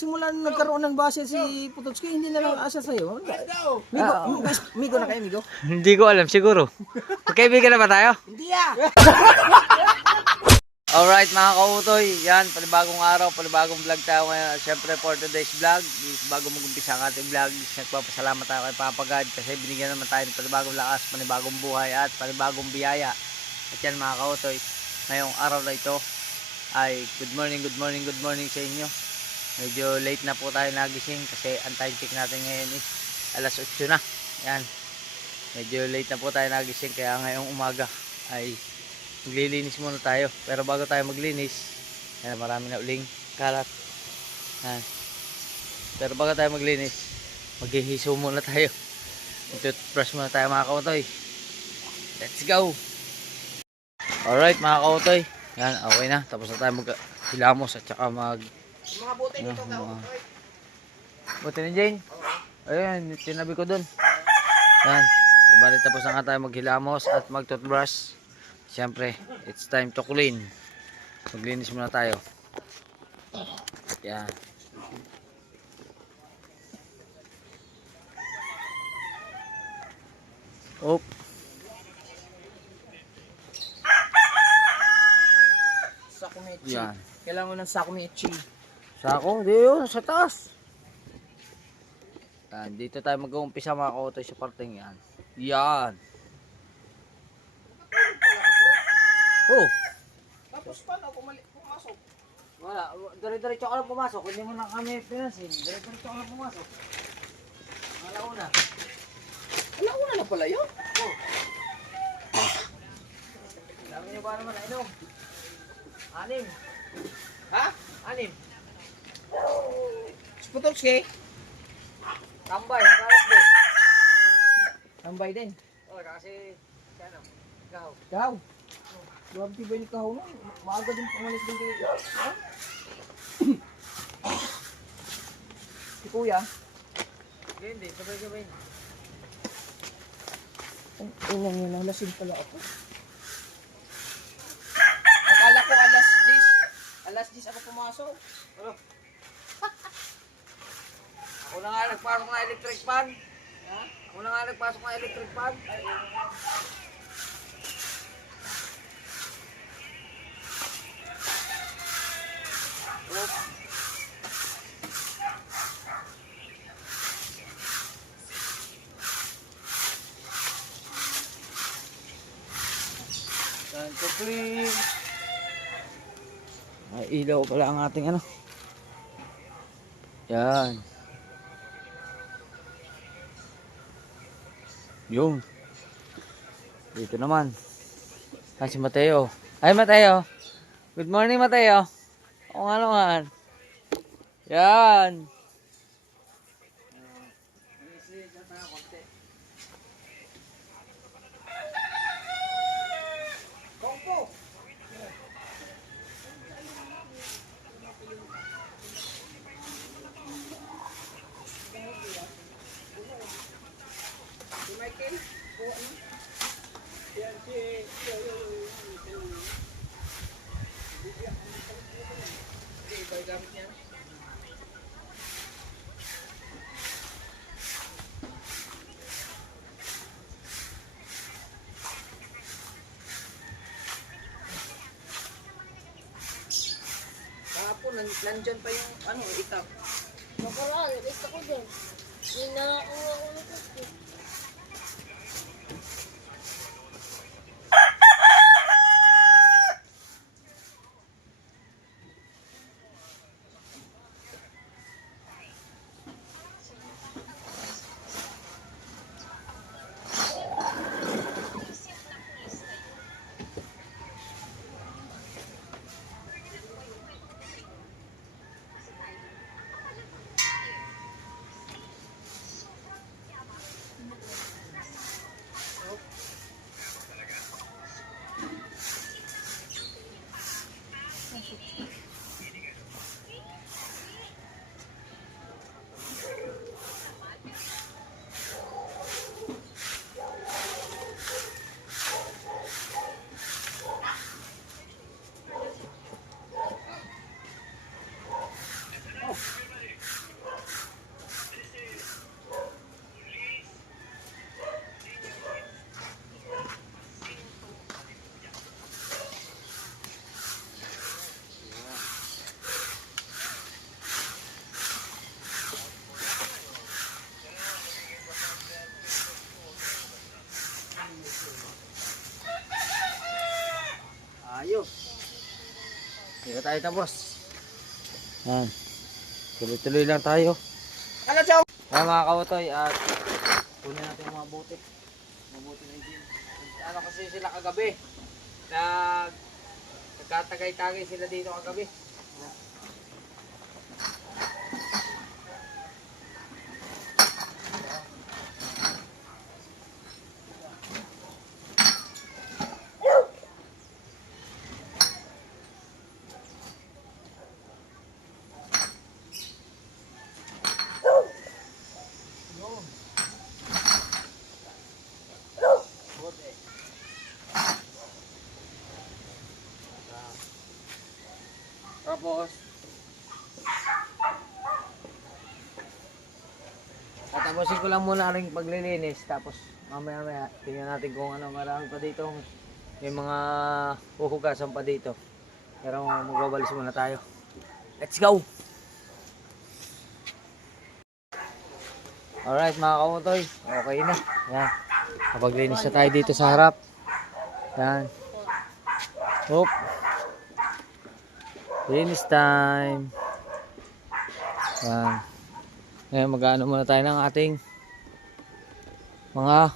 simula nung nagkaroon ng base si Potocki, hindi na lang asa sa'yo. Migo na kayo, Migo? Hindi ko alam, siguro. Magkaibigan na ba tayo? Hindi ah! Alright mga kautoy, yan, panibagong araw, panibagong vlog tayo ngayon. Siyempre for today's vlog, bago mag-umpisa ang ating vlog, nagpapasalamat tayo kay Papa God kasi binigyan naman tayo ng panibagong lakas, panibagong buhay at panibagong biyaya. At yan mga kautoy, ngayong araw na ito ay good morning sa inyo. Medyo late na po tayo nagising kasi ang time check natin ngayon is alas 8 na. Yan, medyo late na po tayo nagising kaya ngayong umaga ay maglilinis muna tayo. Pero bago tayo maglinis, yan, marami na uling kalat. Yan. Pero bago tayo maglinis, maghihiso muna tayo. Toothbrush muna tayo mga kautoy. Let's go! Alright mga kautoy, yan, okay na. Tapos na tayo maghilamos at saka Mga buti dito ka. buti ni Jane. Ayun, tinabi ko dun. Yan, bali tapos na nga tayo maghilamos at mag-toothbrush. Siyempre, it's time to clean. Maglinis muna tayo. Yan. Op. Sakumechi. Yan. Kailangan mo ng sakumechi. Sako, di yun, sa taas. Yan, dito tayo mag-uumpisa mga kautoy sa parteng yan. Yan. Oh. Tapos paano pumasok? Wala, dire-diretso ka lang pumasok. Hindi mo na kami pinansin. Dire-diretso ka lang pumasok. Alauna. Alauna na pala yun? Oh. Dami nyo ba naman na inom? 6. Ha? 6. Si Potocki? Tambay, ang kalat din. Tambay din. Oh, kasi, ano, ikaw. Kahaw. Grabe ba yung kahaw na? Maaga din pumalis din kayo. Ha? Si Kuya? Hindi, sabay-sabay. Ang ilang yun, nalasing pala ako. Akala ko alas 10. Alas 10 ako pumasok. Ano? Ako na nga nagpasok ng electric fan. Ha? Ako na nga nagpasok ng electric fan. Yan, to clean. Ay, ilaw pala ang ating ano. Yan. Yung. Dito naman. Ay, si Mateo. Ay, Mateo. Good morning, Mateo. O nga naman. Yan. Kongpo! Si Michael? O ano? Yan si... Iba yung gamit niya. Kahapon, nandyan pa yung ano, itak. Nakaraan, nakita ko dyan. Ninakakuha ko ng kusto. Hindi tayo tapos. Yan. Tuloy-tuloy lang tayo. Ano, Chow? Kaya mga kautoy, at kunin natin yung mga butik. Mabuti na yun. Ano kasi sila kagabi. Nagkatagay-tagay sila dito kagabi. Tapos, tatapusin ko lang muna rin paglilinis. Tapos, mamaya tingnan natin kung ano. Marami pa dito. May mga huhugasan pa dito. Pero magbabalis muna tayo. Let's go! Alright mga kautoy. Okay na. Yan. Kapaglinis na tayo dito sa harap. Yan. Oop. Linis time. Yan. Ngayon mag-ano muna tayo ng ating mga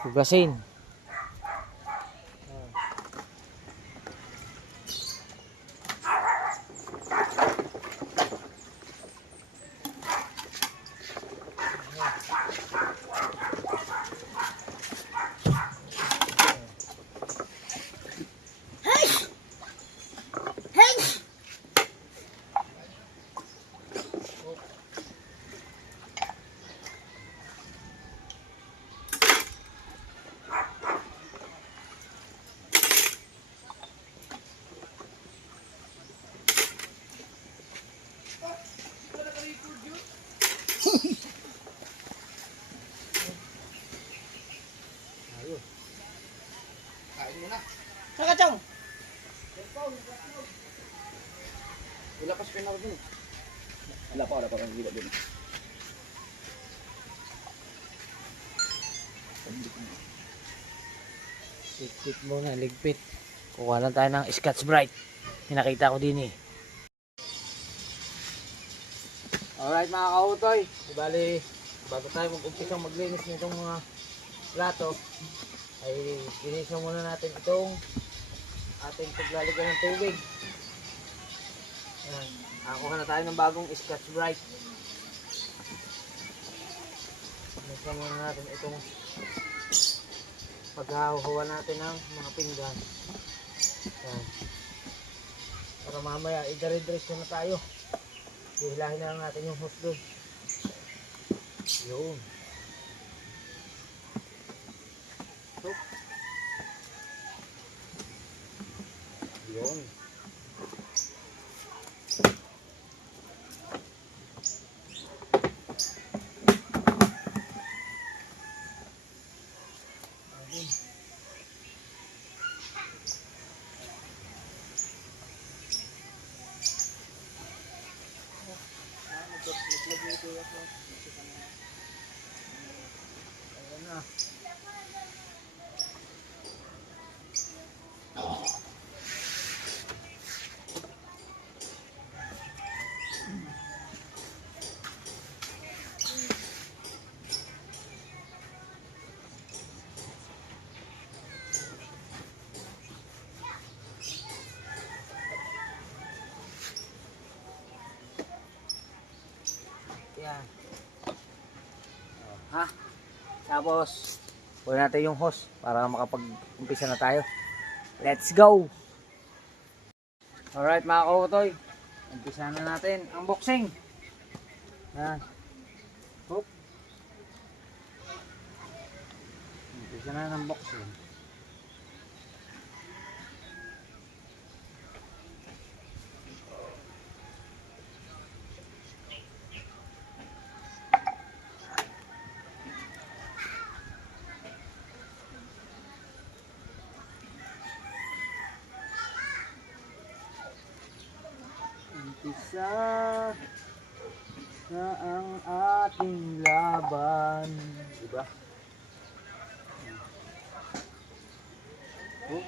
hugasin. Saka, Chow? Ilapas ko na ako dun. Wala pa kang gila din. Ligpit muna, ligpit. Kuha lang tayo ng Scotch Brite. Hinakita ko din eh. Alright mga kautoy. Bali, bago tayo mag-umpisang maglinis nitong mga plato, ay linisan muna natin itong ating paglalagyan ng tubig. Ayan. Kuha na tayo ng bagong Scotch Brite. Linisan muna natin itong paghahuwa natin ng mga pinggan. Ayan. Para mamaya i-dire-dress na tayo. Hihilahin na lang natin yung hose doon. Yun. So. Yun. Ayan na. Yan. Ha? Tapos, kunin natin yung hose para makapag-umpisa na tayo. Let's go! Alright mga kautoy, umpisa na natin ang boxing. Yan. Hoop. Umpisa na ng boxing. Umpisa na ang ating laban, diba? Oh.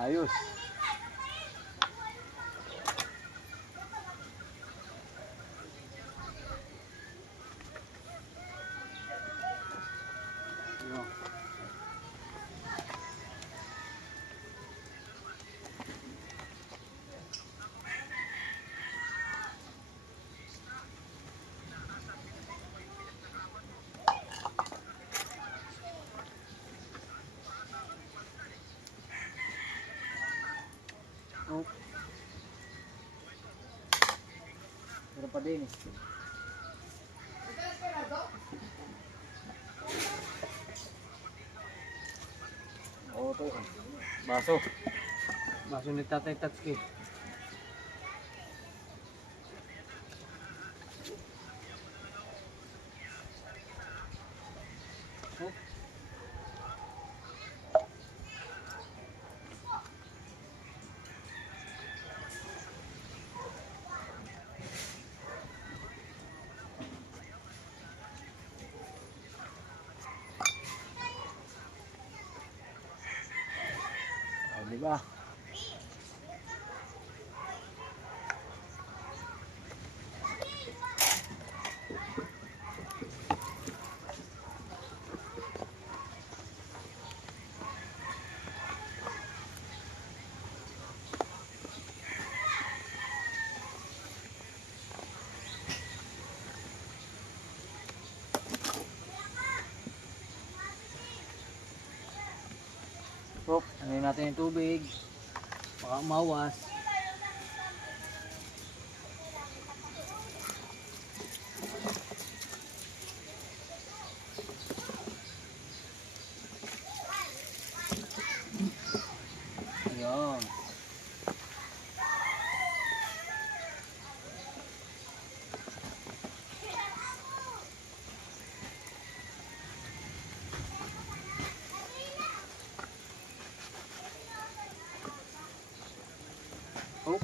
Ayos. Ano? Oh. Meron pa din. Oo, to. Baso. Baso ni Tatay Tatsuki. Oh. Diba? Hop, ano natin yung tubig. Baka umawas. Ayan. Oh.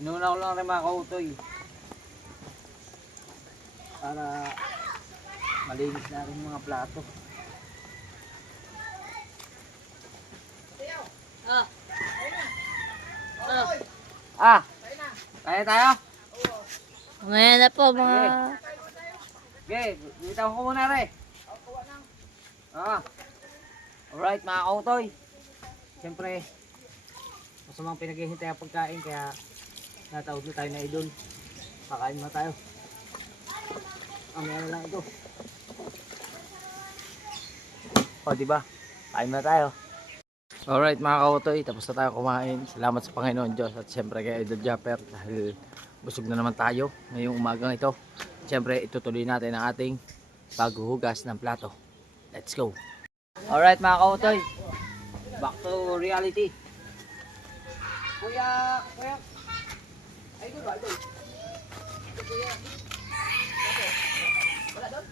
Inuna ko lang rin mga kautoy. Para malinis na rin mga plato. Ah. Ah. Ah! Tayo tayo? Mamaya na po mga... Okay, bitaw ko muna rin. Alright mga kautoy. Siyempre, masamang pinaghihintay ang pagkain kaya natawag na tayo na idol. Pakain na tayo. Ano lang ito. O diba? Kain na tayo. Alright mga kautoy, tapos na tayo kumain. Salamat sa Panginoon Diyos at siyempre kay Idol Japper dahil busog na naman tayo ngayong umagang ito. Siyempre itutuloy natin ang ating paghuhugas ng plato. Let's go! Alright mga kautoy, back to reality. Kuya, idol ba? Idol? Kuya. Wala doon?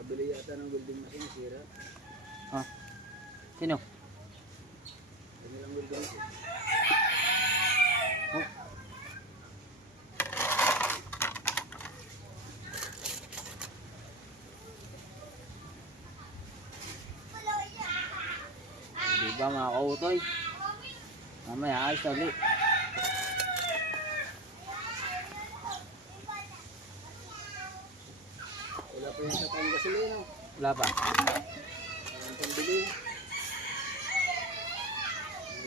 Nabili yata ng welding machine, sira. Ha? Sino? Kanilang welding machine. Oh. Diba mga kautoy? Mamaya ayos na ulit. Wala pa yung sa tayong gasolina. Wala pa. Ang pambili.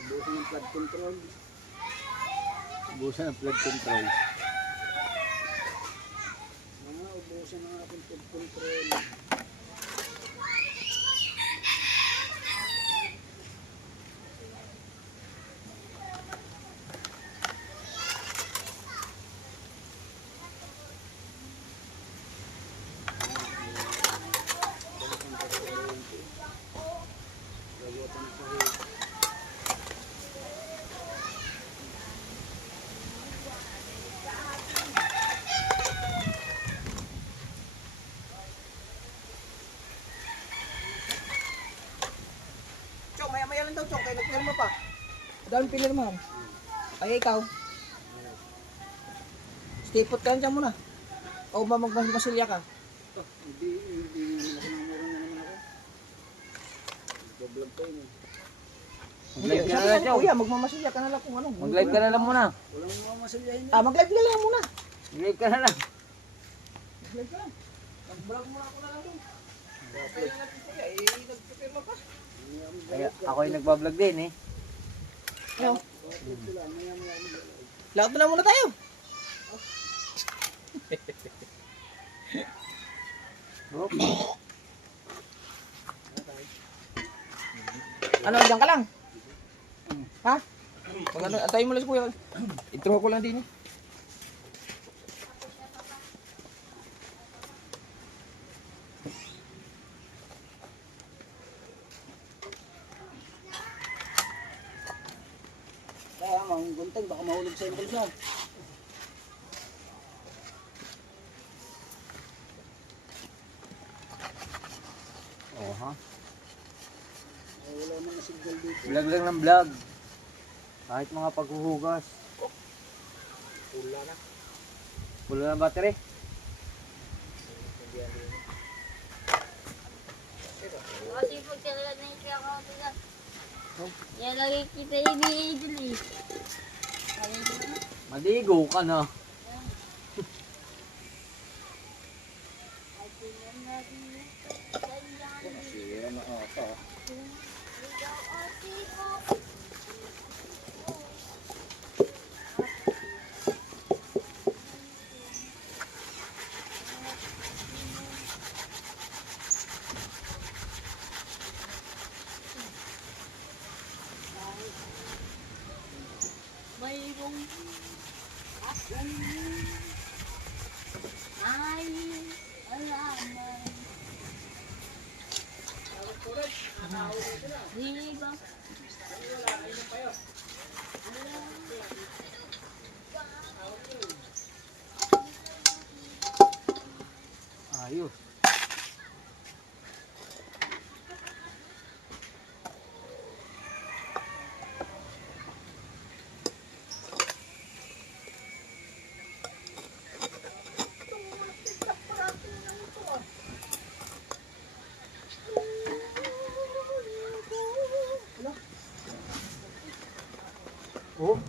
Ubusin ng flood control. Ubusan ng flood control. Ubusin ng ating flood control. Magkano pili naman? Ay, ikaw. Stay put ka lang dyan muna. O ba magmasilya ka? Mag-live ka na Sabi lang, nga, Joe. kuya, magmamasilya ka na lang kung ano. Mag-live ka na lang muna. Mag-live ka lang muna. Mag-live ka na lang. Mag-live ka lang. Mag-vlog muna ako na lang doon. Kaya natin kuya, nagpipirma pa. Kaya ako ay nagbablog din eh. Ayaw. Lahat na lang muna tayo. Oh. Ano, dyan ka lang? Ha? Pag ano, antayin mo lang si kuya. Intro ko lang din eh. Kaya mga gunting, baka mahulog sa yung dyan. Oh, ha? Ay, wala mga signal dito. Vlog lang ng vlog. Kahit mga paghuhugas. Pula na. Pulo na battery. Kasi pag talaga na yung kaya ako sila. Kaya lagi kita ini-idol eh. Kaya ko na. Maligo ka na. Sira na ata. Mayroong akong ay alaman. Di ba? Ayos. Oh.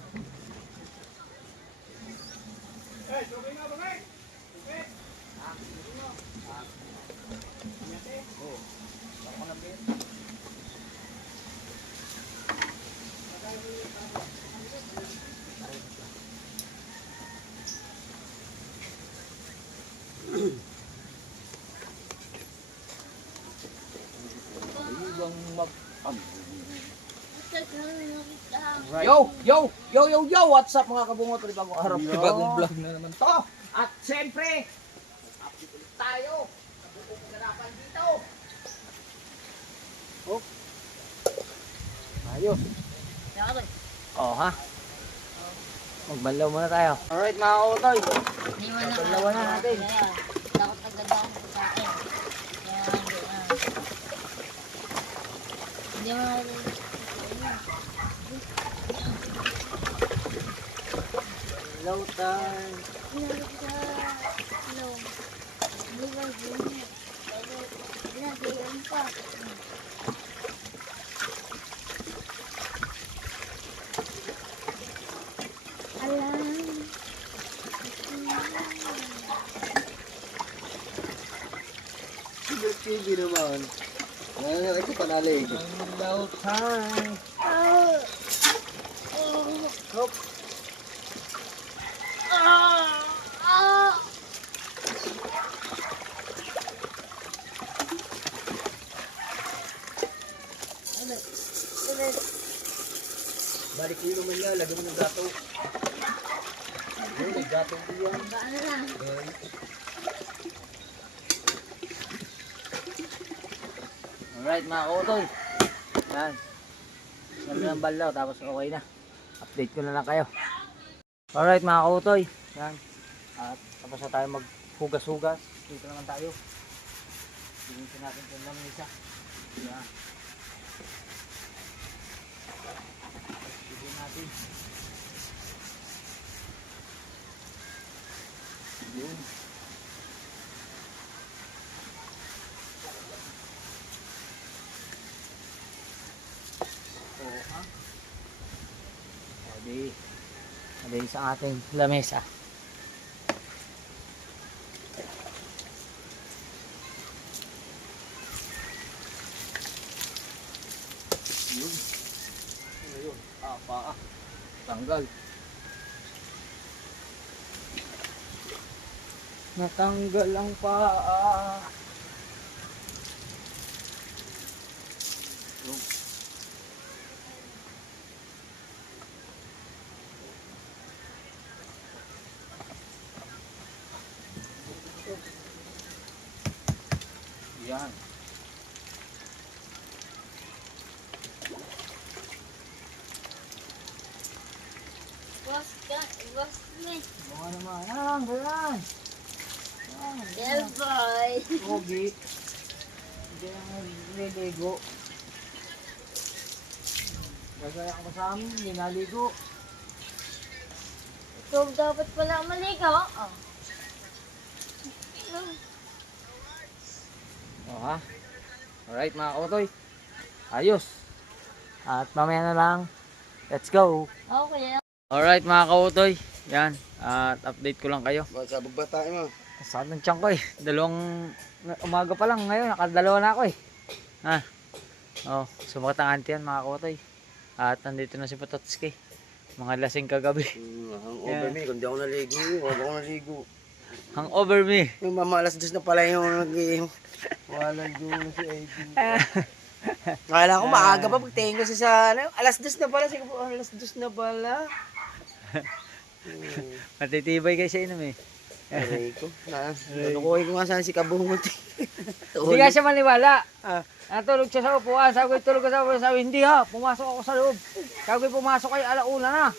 Yo, what's up mga kabungot? Panibagong araw, panibagong vlog na naman to. At siyempre, update ulit tayo sa buong kaganapan dito. Oh. Ayos. Oh, ha? Magbanlaw muna tayo. Alright mga kautoy. Hindi mo na. Dalawa na natin. Takot nagdadaw ko sa akin. Kaya hindi mo na. Low time. TV naman. Ito panali. Low time. Hop. Balik ko naman niya, lagyan mo ng gato. May gato ko yan. Alright mga kautoy. Yan. Sabi ng balaw tapos okay na. Update ko na lang kayo. Alright mga kautoy. Yan. At tapos na tayo maghugas-hugas. Dito naman tayo. Linisin natin ito ng isa. Yan. Linisin Di. Malinis ang ating lamesa. Yun. Ano yun? Paa. Tanggal. Natanggal ang paa. Yung. Yan. Boss me. Mga naman. Yan, ganyan. Yeah, boy. Pogi. Hindi na nililigo. Gagaya ka sa amin, hindi naligo. Ikaw dapat pala maligaw. Oh. Oh, ha? Alright mga kautoy. Ayos. At mamaya na lang. Let's go. Okay. Alright mga kautoy. Yan. At update ko lang kayo. Sabog ba tayo mo? Saan ng tiyan ko eh. Dalawang umaga pa lang ngayon. Nakadalawa na ako eh. Ha? Oh, sumakit ang auntie yan mga kautoy. At nandito na si Patotski. Mga lasing kagabi. Hangover me, kung di ako naligo, wala ako naligo. Hangover me. Yung mama alas 2 na pala yung nag-game. Walang doon si Aidy. Akala ko maaga pa pagtingin ko sa ano, alas 2 na pala, siguro alas 2 na pala. Matitibay kayo sa inom eh. Aray ko. Nalukuhin ko nga sana si Kabungot. Hindi nga siya maniwala. Ah. Natulog siya sa upuan. Sabi ko, tulog ka sa upuan. Sabi, hindi ha. Pumasok ako sa loob. Sabi ko, pumasok kayo alauna na.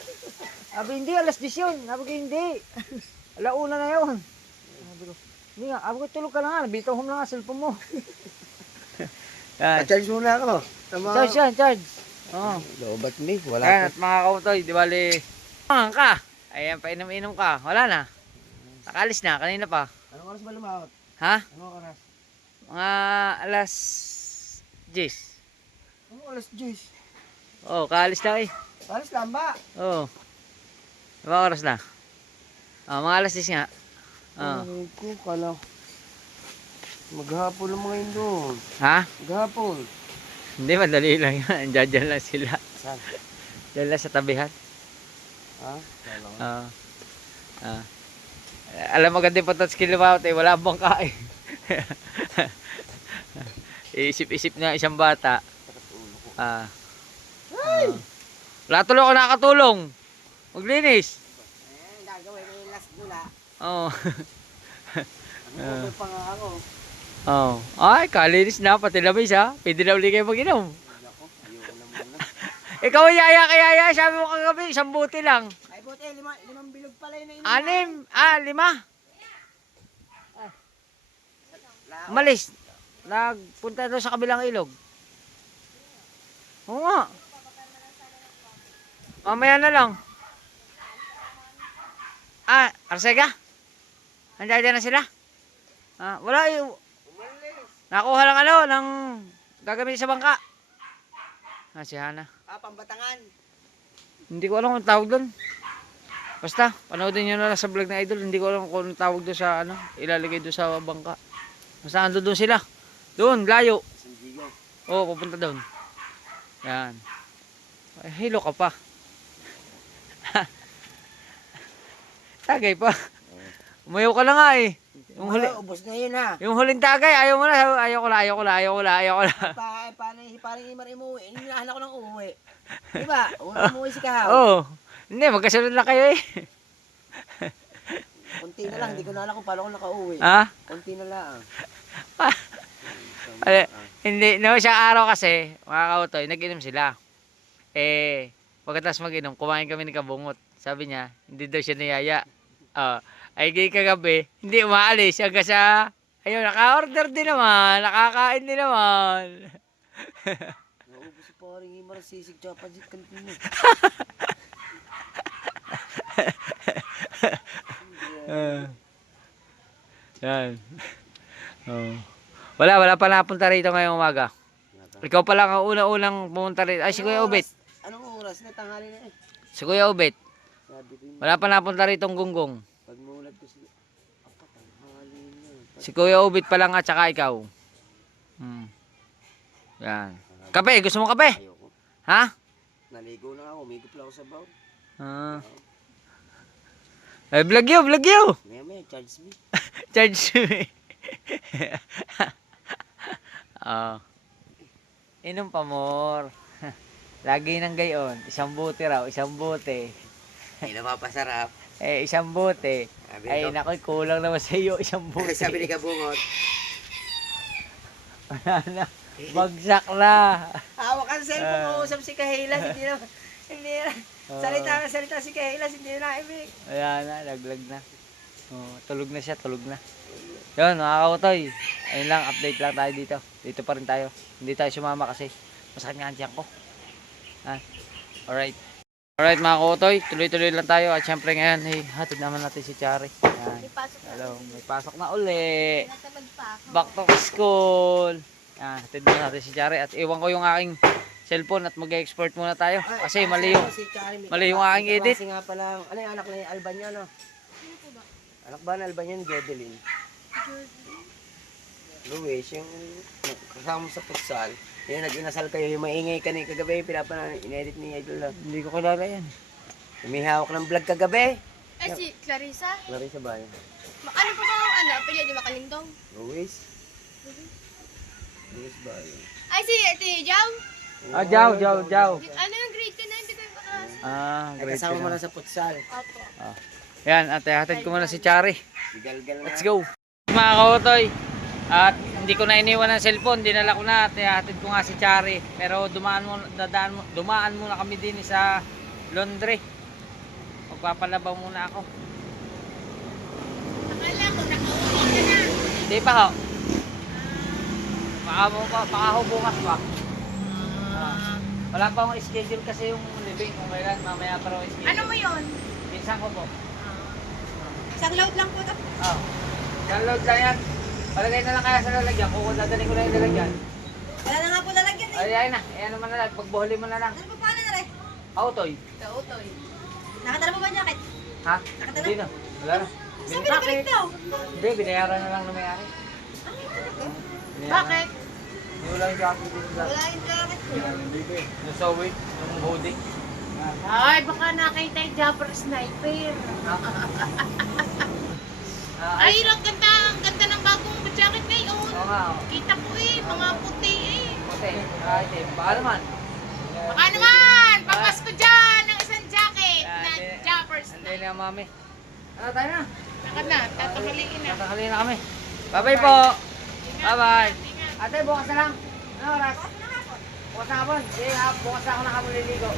Sabi, hindi. Alas 10 yun. Sabi ko, hindi. Alauna na yun. Sabi ko, hindi nga. Sabi ko, tulog ka na nga. Nabitaw home na nga. Cellphone mo. Yan. Charge muna ako. Tama. Charge yan. Charge. Oo. Lobat me, wala Yan. pa. At mga kautoy, di bali. Pangang ka. Ayan, painom-inom ka. Wala na. Nakalis na. Kanina pa. Anong oras ba lumawat? Ha? Anong oras? Mga alas 10. Anong oras, Joyce? Oh, kaalis na eh. Alas lang ba? Oo. Iba oras na? Oh, mga alas 10 nga. Oh. Aray ko, kala. Maghapon lang mga yun doon. Ha? Maghapon. Hindi, madali lang yan. Diyan lang sila. Saan? Diyan lang sa tabihan. Ha? Oo. Alam mo ganda yung Patotski lumawat eh. Wala bang kain. Iisip-isip na isang bata. Wala tuloy ako nakakatulong. Maglinis. Gagawin mo yung last nula. Oo. Ano pa nga ako? Oh. Ay, kalinis na. Pati labis ha. Pwede na uli kayo mag-inom. Ako, ayoko na muna. Ikaw ay yaya kaya yaya. Sabi mo kagabi, isang buti lang. Ay buti, limang bilog pala yun na 6. 5. Umalis. Nagpunta doon sa kabilang ilog. Oo nga. Mamaya na lang. Arsega? Andiyan na sila? Wala yung... Nakuha lang ng gagamitin sa bangka. Si Hana. Pambatangan. Hindi ko alam kung tawag doon. Basta, panoodin nyo na lang sa vlog na idol. Hindi ko alam kung tawag doon sa ilalagay doon sa bangka. Basta ando doon sila. Doon, layo. Oo, pupunta doon. Yan. Ay, hilo ka pa. Tagay pa. Umayaw ka na nga eh. Yung huli, Ubos na yun ha. yung huling tagay, ayaw mo na. Ayaw ko na. Paano Imar umuwi? Hinahan ako ng uuwi. Diba? Umuwi si Kahaw. Oo. Hindi, magkasunod na kayo eh. Konti na lang, hindi ko na alam kung paano ako nakauwi. Ha? Konti na lang. Hindi, no, isang araw kasi, mga kautoy, nag-inom sila. Pagkatapos mag-inom, kumain kami ni Kabungot. Sabi niya, hindi daw siya niyaya. Ay gay kagabi, hindi umaalis hanggang sa, ayun, naka-order din naman, nakakain din naman. Naubos si paring Imar sisig tsaka pansit kantina. Yan. Wala pa napunta rito ngayong umaga. Ikaw pa lang ang una-unang pumunta rito. Ay, si Kuya Ubit. Anong oras na? Tanghali na eh. Si Kuya Ubit. Sabi ko yun, Wala pa napunta rito ang gunggong. pag mulat ko sila, apat ang halin yun. Si Kuya Ubit pa lang at saka ikaw. Yan. Kape, gusto mo kape? Ayoko. Ha? Naligo na ako, umigop lang ako sa baw. Ah. Ay, vlog you, vlog you. Maya, charge me. Charge me. Oh. Inom pa more. Lagi nang gayon. Isang bote raw, isang bote. Ay, napapasarap. Isang bote. Sabi Ay, nito, nakoy, kulang naman sa iyo, isang bote. sabi ni Kabungot, Wala na. Bagsak na. hawak ang cellphone, kausap si Kahilas, hindi na, salita si Kahilas, hindi na naibig. Wala na, laglag na. Oh, tulog na siya, tulog na. Yun, mga kautoy. Ayun lang, update lang tayo dito. Dito pa rin tayo. Hindi tayo sumama kasi masakit nga ang tiyan ko. Alright. Alright mga kautoy, tuloy-tuloy lang tayo. At syempre ngayon, hatid naman natin si Chari. Yan. May pasok na. Hello, may pasok na uli. Natamad pa ako. Back to school. Yan, hatid naman natin si Chari. At iwan ko yung aking cellphone at mag-export muna tayo. Kasi mali yung aking edit. Kasi nga pala, ano yung anak na yung Alban niya, no? Anak ba na Alban yan? Jodeline. Luis, yung kasama sa futsal. Yung nag-inasal kayo, yung maingay ka ni kagabi, in-edit ni Idol lang. Hindi ko kilala yan. May hawak ng vlog kagabi. Ay, si Clarissa? Larissa ba yun? Ano pa bang apelya di Makalindong? Luis? Luis ba yun? Ay, si Ate Jao? Jaw. Ano yung grade 10 na hindi ko yung pakas? Ay, Great. kasama mo lang sa futsal. Opo. Yan, ate, hatid ko muna si Chari. Sigalgal na. Let's go. Mga kautoy, at hindi ko na iniwan ng cellphone, dinala ko na at hatid ko nga si Chari. Pero dumaan muna kami din sa laundry. Magpapalabaw muna ako. Akala ko, nakauwi ka na. Hindi pa ho. Baka ho bukas pa. Wala pa akong schedule kasi yung living kung kailan, mamaya pa raw schedule. Ano mo yun? Minsan ko po. Isang load lang po ito. Oh. Download lang yan. Palagay na lang kaya sa lalagyan. Kung dadalhin ko lang yung lalagyan. Wala na nga po lalagyan eh. Ay, ayun na. Ayan naman na lang. Pagbuhuli mo na lang. Ano pa paano na rin? Autoy. Ito, utoy. Nakatala mo ba jacket? Ha? Nakatala? Hindi na. Wala na. Sabi na balik daw. Hindi, binayaran na lang na may-ari. Bakit? Hindi wala yung jacket dito sa... Wala yung jacket ko. Yung sewing, yung hoodie. Ay, baka nakita yung Jabber Sniper. Ay, ang ganda ng bagong jacket ngayon. Oo nga. Kita ko eh, mga puti eh. Puti. Ay, baka naman. Baka naman, papasko dyan ng isang jacket na Hindi. Jabber Hindi Sniper. na, mami. Tayo na. Naka na, tatahaliin na. Tatakali na kami. Bye-bye po. Bye-bye. Ate, bukas na lang. Ano oras? Bukas na hapon. Sige, bukas na ako nakamuliligo.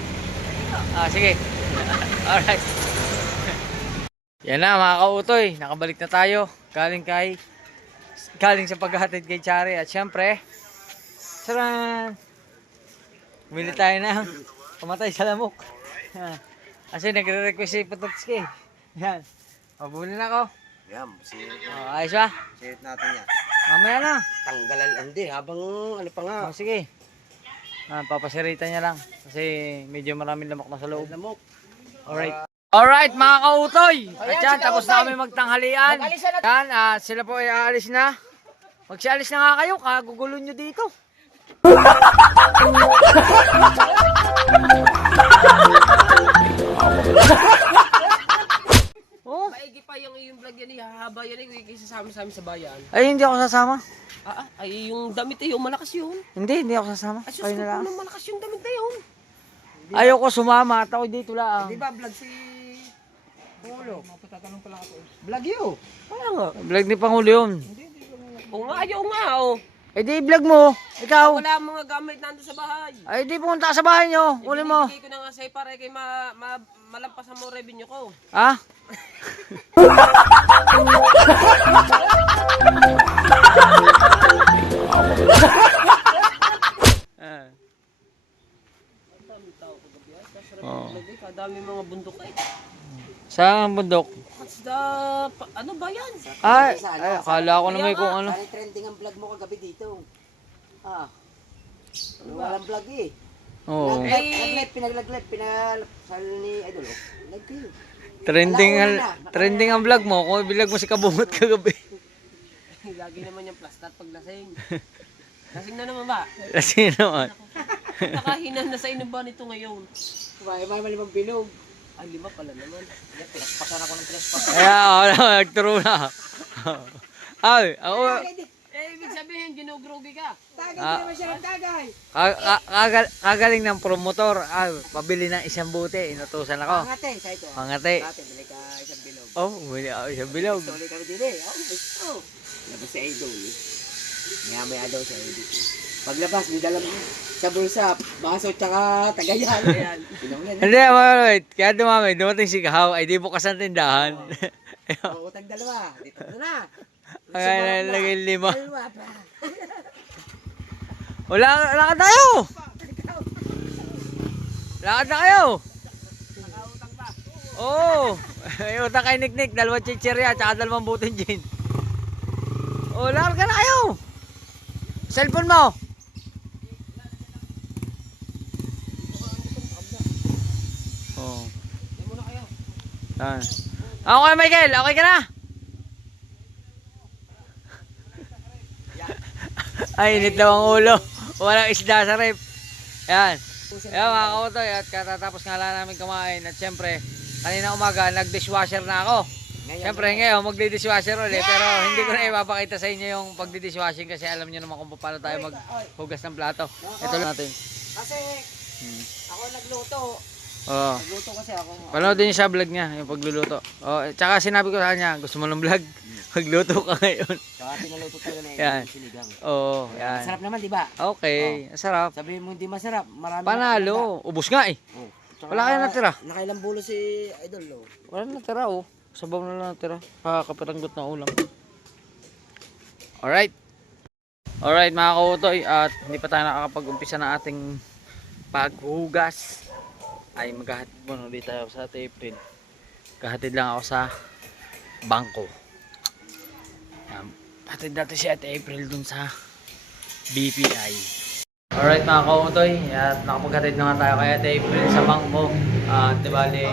Sige. Alright. Yan na mga kautoy. Nakabalik na tayo. Galing sa paghahatid kay Chari. At syempre, saran! Bumili tayo ng pamatay sa lamok. Kasi nagre-request si Patotski. Yan. Bumili na ako. Yan, Ayos ba? sirit natin yan. Mamaya na. Tanggalan, hindi, habang ano pa nga. Sige. Papasirita niya lang. Kasi medyo maraming lamok na sa loob. Lamok. Alright. Alright mga kautoy. At yan, si tapos na Kautoy. kami magtanghalian. Mag-alis na Yan, sila po ay aalis na. Magsialis na nga kayo, kagugulo nyo dito. Oh, Maigi pa yung vlog yan, hahaba yan kaysa sa amin sa bayan. ay hindi ako sasama. Ay yung damit eh, yung malakas yun. Hindi ako sasama. Ay, Kayo na lang. susunod malakas yung damit na yun. Ayoko sumama at ako dito lang. Di ba vlog si Pangulo? Mapatatanong pala ako. Vlog you. Kaya nga. Vlog ni Pangulo yun. Oo nga, ayaw nga oh. Eh di vlog mo. Ikaw. Wala mga gamit nando sa bahay. Ay di pumunta ka sa bahay nyo. Uli mo. Ibigay ko na nga sa'yo para kay malampasan mo revenue ko. Ha? Oh. Kadami mga bundok eh. Saan bundok? What's the, ano ba yan? Ay, akala ko naman kung ano. Saan trending ang vlog mo kagabi dito? Walang vlog eh. Oo. Pinaglag, pinasal ni Idol. Lag kayo. Trending ang vlog mo. Kung bilag mo si Kabungot kagabi. Lagi naman yung plastat pag lasing. Lasing na naman ba? Kasi naman. Nakahinan na sa inom ba nito ngayon? Malimang bilog. Ay, 5 pala naman. Pinaspasan ako ng pinaspasan. Kaya nagturo na. Ay, ako. Ibig sabihin, ginugrogi ka. Tagay, hindi naman siya ng tagay. Kagaling ng promotor. Pabili ng isang buti. Inutusan ako. Pangate, sa ito. Pangati. Ate, bili ka isang bilog. Oh, bili ako isang bilog. Tuloy kami din eh. Gusto. Labas si Idol. Maya daw siya. Paglabas, may dalam sa bulsa, baso tsaka tagayan. Ayan. Hindi, wait. Kaya dumating si Kahaw, ay di bukas ang tindahan. Utang dalawa. Dito na. Kaya nalagay 5. Dalawa pa. Lakad tayo! Lakad na kayo! Nakautang pa. Oo! May utang kay Nick, 2 chichirya, tsaka 2 butin gin. Lakad ka na kayo! Cellphone mo! Oo. Muna kayo. Okay, Michael, okay ka na? Ay, init daw ang ulo. Walang isda sa rep. Yan. Yan mga kautoy, at katatapos nga lang namin kumain. At syempre, kanina umaga, nag-dishwasher na ako. Syempre ngayon, magdi-dishwasher ulit. Pero hindi ko na ipapakita sa inyo yung pagdi-dishwashing kasi alam niyo naman kung paano tayo maghugas ng plato. Ito lang natin. Kasi ako nagluto. Oo. Nagluto kasi ako. Panoodin niyo sa vlog niya, yung pagluluto. Tsaka sinabi ko sa kanya, gusto mo ng vlog? Magluto ka ngayon. Saka pinaluto talaga na Yan. sinigang. Oo, yan. Sarap naman, di ba? Okay, sarap. Sabihin mo hindi masarap. Marami Panalo. Ubus nga eh. Wala kaya natira. Nakailang bulo si Idol, oh. Wala natira oh. Sabaw na lang natira. Kapatanggot na ulam. Alright. Alright mga kautoy. At hindi pa tayo nakakapag-umpisa ng ating paghugas. Ay maghahatid muna dito tayo sa Ate April. Kahatid lang ako sa bangko. Hatid natin si Ate April dun sa BPI. Alright mga kautoy. At nakapaghatid na nga tayo kay Ate April sa bangko. At dibali,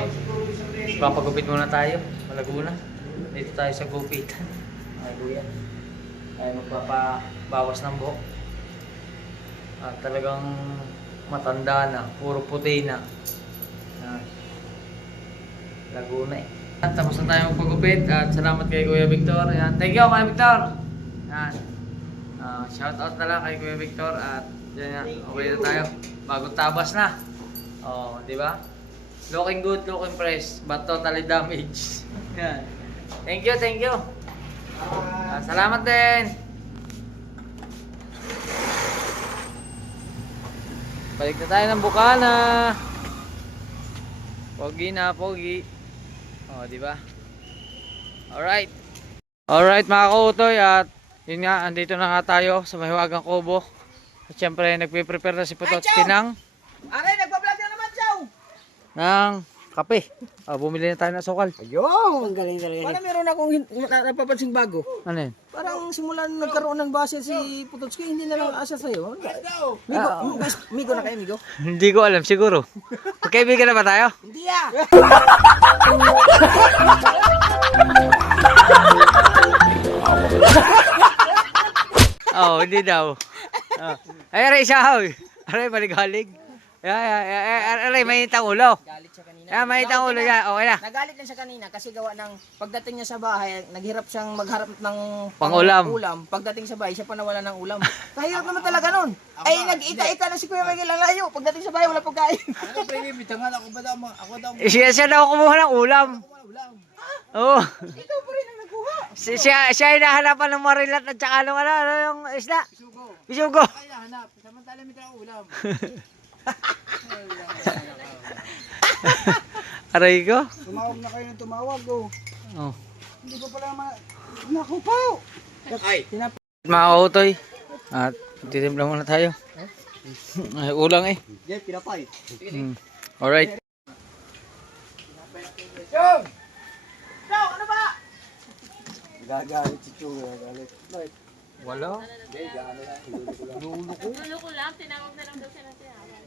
papagupit muna tayo. Malaguna. Dito tayo sa gupitan. Ay kuya. Ay magpapabawas ng buhok. At talagang matanda na. Puro puti na. Laguna eh. At tapos na tayo magpagupit. At salamat kay Kuya Victor. Ayan. Thank you Kuya Victor. Ayan. Shout out na lang kay Kuya Victor. At yan nga. Okay na tayo. Bagong tabas na. Oh, di ba? Looking good, looking fresh, but totally damaged. Yan. Thank you, thank you. Salamat din. Balik na tayo ng Bukana. Pogi na, pogi. Oh, di ba? Alright. Alright mga kautoy, at yun nga, andito na nga tayo sa Mahiwagang Kubo. At syempre, nagpe-prepare na si Pototski ng Aray, nagpa-vlog na naman, Chow! ng kape. Bumili na tayo ng sukal. Ayun, ang galing talaga. Parang meron akong napapansing bago. Ano yun? Parang simulan nagkaroon ng base si Pototski, hindi na lang asa sa'yo. Migo na kayo, Migo? Hindi ko alam, siguro. Magkaibigan na ba tayo? Hindi ah! Oo, hindi daw. Ay, aray, isahaw. Aray, baligalig. Aray, may itang ulo. Galit siya kanina. May itang ulo yan. Okay na. Nagalit lang siya kanina kasi gawa ng pagdating niya sa bahay, naghirap siyang magharap ng Pang-ulam. ulam. Pagdating sa bahay, siya pa nawala ng ulam. Kahirap naman talaga nun. Ay, nag-ika-ika na si Kuya Miguel ang layo. Pagdating sa bahay, wala pagkain. Ano pre, bitangan ako ba daw? Ako daw. Siya daw kumuha ng ulam. Oo. Ikaw pa rin ang nagkuha. Siya hinahanapan ng marilat at saka ano, yung isda. Bisugo. Kaya hanap, samantala may tayong ulam. Aray ko. Tumawag na kayo ng tumawag, oh. Oh. Hindi pa pala naku po. Ay, Mga kautoy. At titimpla muna tayo. Ay, ulang eh. Jeff, pinapay. Alright. Chow, ano ba? Gagalit si Chu, gagalit. Bakit? Wala. Lulo ko lang, tinawag na lang daw siya ng tinawag.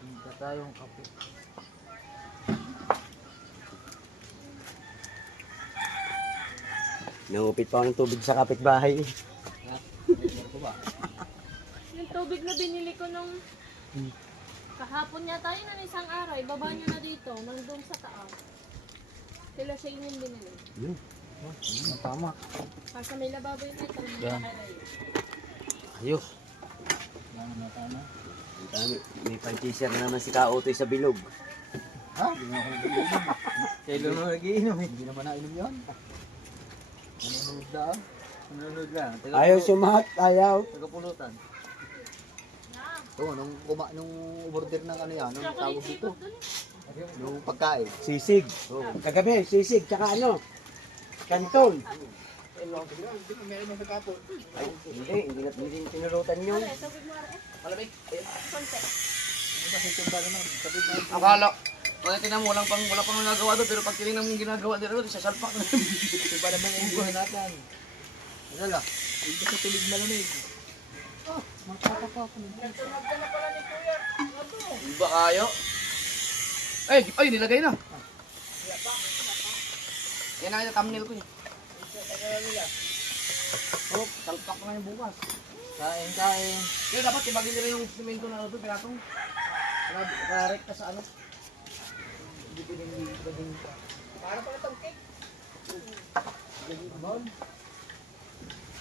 Hindi tayong kape. Nangupit pa ako ng tubig sa kapitbahay. Yung tubig na binili ko nung kahapon yata yun na isang araw. Ibaba nyo na dito, nandun sa taas. Sila siya yung binili. Tama. Kasi may lababo yun ito. Yan. Ayos. Tama. Ang dami. May pan-chaser na naman si Kautoy sa bilog. Ha? Hindi na ako nag-iinom. Kailan mo nag-iinom eh? Hindi naman nainom yun. Nanonood lang. Nanonood lang. Ayaw sumahat, ayaw. Tagapulutan. Oo, nung order ng ano yan, nung tawag dito. Nung pagkain. Sisig. Kagabi, sisig, tsaka ano? Kanton. Ay, hindi tinulutan yun. Akala, kung tinan mo, wala pang nagawa doon, pero pag tinignan mo yung ginagawa nila doon, sasalpak na. Iba naman ang buhay natin. Ano lang? Iba sa tulig malamig. Iba kayo. Ay, nilagay na. Yan ang thumbnail ko eh. Oh, talpak na yung bukas. Kain. Kaya dapat ibagin nila yung simento na doon, pinatong. Karekta sa ano. Hindi pwedeng Para pala itong cake.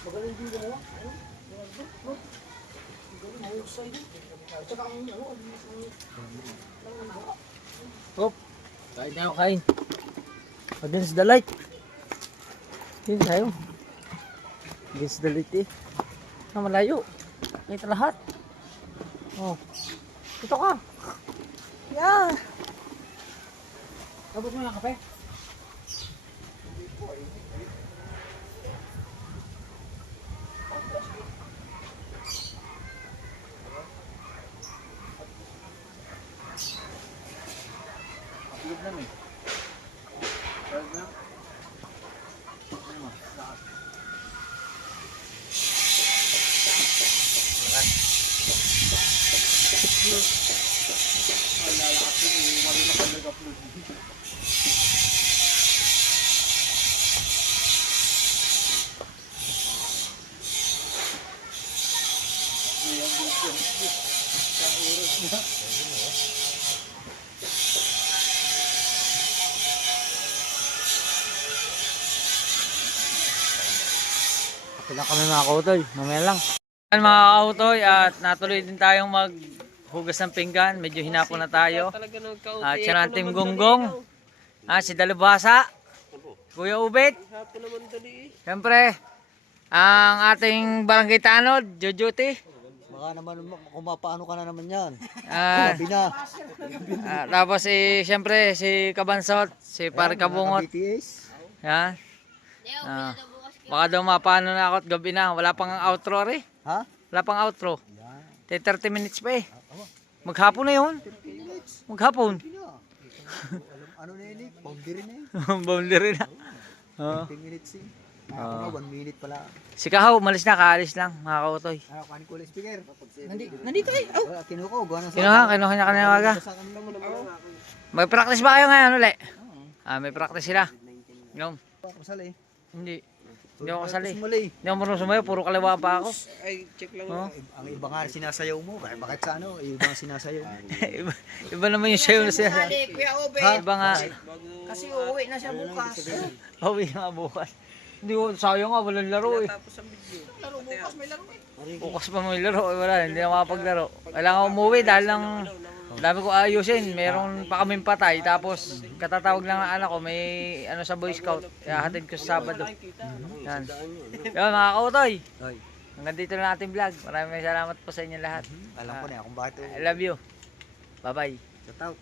magaling din ginawa. Hop. Kain tayo, kain. Against the light. Yun tayo. Against the light eh. Malayo. Kita lahat. Oh. Ito ka. Yan. Tapos mo ng kape? Kapilog lang eh. Kapilog lang. Sila kami mga kautoy, mamaya lang. Mga kautoy at natuloy din tayong maghugas ng pinggan. Medyo hinapon na tayo. At siya ng Team Gonggong. Si Dalubhasa. Kuya Ubit. Siyempre, ang ating barangay tanod, Jojote. Baka naman, kung mapaano ka na naman yan. Sabi na. Tapos siyempre si Kabansot, si Pare Kabungot. BTS. Yan. Leo, Ah. pinadabukas ko. Baka daw mapano na ako at gabi na. Wala pang outro rin. Ha? Wala pang outro. 30 minutes pa eh. Maghapon na yun. Maghapon. Ano na yun eh? Boundary na yun. Boundary na. Oo. 10 minutes eh. Ako 1 minute pala. Si Kahaw, malis na. Kaalis lang. Mga kautoy. Kanin ko ulit speaker. Nandito eh. Oh. Kinuha ko. Gawa ng Kinuha niya kanina waga. sa kanila mo naman. May practice ba kayo ngayon uli? May practice sila. Yung. Kasali. Hindi. Hindi ako kasali. Sumali. Hindi ako marunong sumayo. Puro kaliwa pa ako. Ay, check lang. Oh. Ang iba nga sinasayaw mo. Bakit sa ano? Iba ang sinasayaw. iba naman yung sayo na siya. Sali, Kuya Obe. Iba nga. Kasi uuwi na siya bukas. Pauwi nga bukas. Hindi ko, sayang nga, walang laro eh. Laro bukas, may laro eh. Bukas pa may laro, wala, hindi na makapaglaro. Kailangan umuwi dahil lang dami ko ayusin. Meron pa kaming patay, tapos katatawag lang ng anak ko, may ano sa Boy Scout. Kaya hatid ko sa Sabado. Yan. Yan mga kautoy. Hoy. Hanggang dito na ating vlog. Maraming salamat po sa inyo lahat. Alam ko na kung bakit. I love you. Bye bye. Shout out.